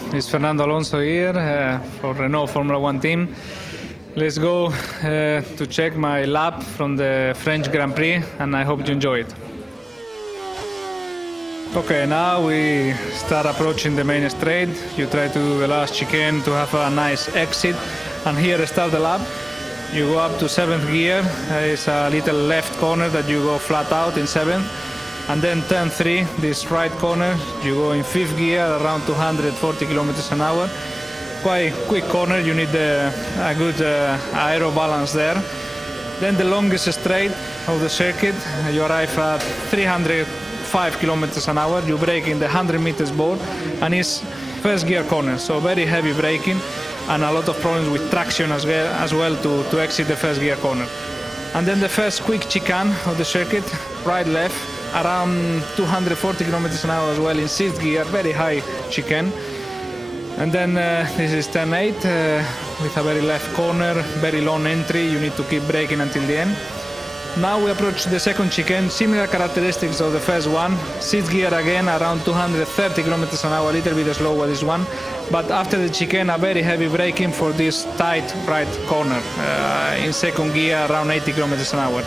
It's Fernando Alonso here for Renault Formula One team. Let's go to check my lap from the French Grand Prix, and I hope you enjoy it. Okay, now we start approaching the main straight. You try to do the last chicane to have a nice exit, and here start the lap. You go up to 7th gear. It's a little left corner that you go flat out in 7th. And then turn 3, this right corner, you go in 5th gear around 240 kilometers an hour. Quite quick corner, you need a good aero balance there. Then the longest straight of the circuit, you arrive at 305 kilometers an hour. You brake in the 100 meters board, and it's 1st gear corner, so very heavy braking and a lot of problems with traction as well to exit the 1st gear corner. And then the first quick chicane of the circuit, right left, around 240 kilometers an hour as well in 6th gear, very high chicane. And then this is turn 8 with a very left corner, very long entry. You need to keep braking until the end. Now we approach the second chicane, similar characteristics of the first one. 6th gear again, around 230 kilometers an hour, a little bit slower this one. But after the chicane, a very heavy braking for this tight right corner. In 2nd gear, around 80 kilometers an hour.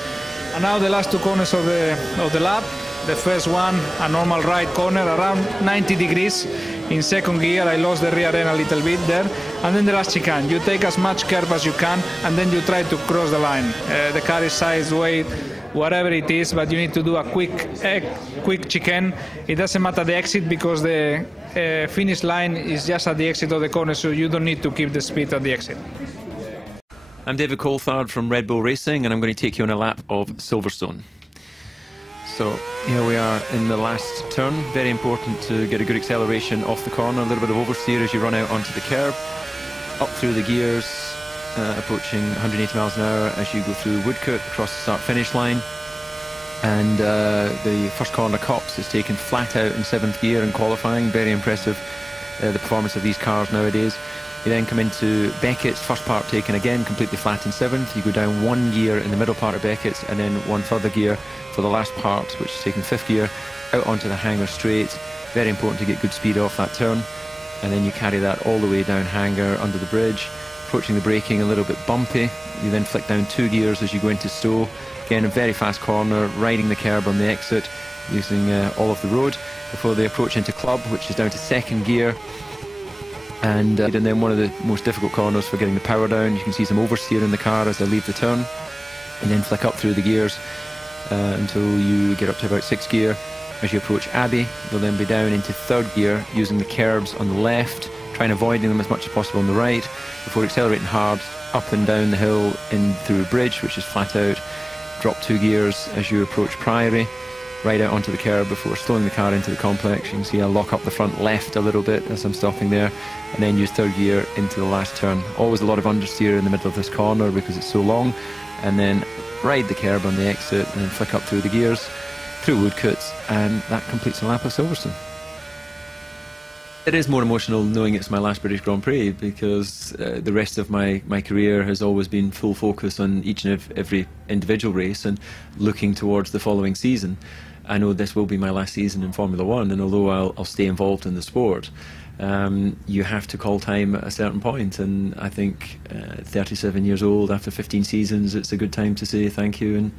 And now the last two corners of the lap. The first one, a normal right corner, around 90 degrees. In 2nd gear, I lost the rear end a little bit there. And then the last chicane. You take as much curve as you can, and then you try to cross the line. The car is size, weight, whatever it is, but you need to do a quick chicane. It doesn't matter the exit, because the finish line is just at the exit of the corner, so you don't need to keep the speed at the exit. I'm David Coulthard from Red Bull Racing, and I'm going to take you on a lap of Silverstone. So here we are in the last turn. Very important to get a good acceleration off the corner, a little bit of oversteer as you run out onto the curb, up through the gears, approaching 180 miles an hour as you go through Woodcote across the start-finish line. And the first corner Copse is taken flat out in 7th gear in qualifying. Very impressive, the performance of these cars nowadays. You then come into Beckett's, first part taken again completely flat in 7th. You go down 1 gear in the middle part of Beckett's, and then 1 further gear for the last part, which is taken 5th gear, out onto the Hangar straight. Very important to get good speed off that turn. And then you carry that all the way down Hangar under the bridge, approaching the braking a little bit bumpy. You then flick down 2 gears as you go into Stowe. Again, a very fast corner, riding the curb on the exit, using all of the road, before they approach into Club, which is down to 2nd gear. And then one of the most difficult corners for getting the power down. You can see some oversteer in the car as they leave the turn, and then flick up through the gears until you get up to about 6th gear. As you approach Abbey, they'll then be down into 3rd gear, using the curbs on the left, trying avoiding them as much as possible on the right, before accelerating hard up and down the hill in through a bridge, which is flat out. Drop 2 gears as you approach Priory, right out onto the curb before slowing the car into the complex. You can see I lock up the front left a little bit as I'm stopping there, and then use 3rd gear into the last turn. Always a lot of understeer in the middle of this corner because it's so long, and then ride the curb on the exit and then flick up through the gears, through Woodcote, and that completes the lap of Silverstone. It is more emotional knowing it's my last British Grand Prix, because the rest of my career has always been full focus on each and every individual race and looking towards the following season. I know this will be my last season in Formula One, and although I'll stay involved in the sport, you have to call time at a certain point, and I think 37 years old, after 15 seasons, it's a good time to say thank you and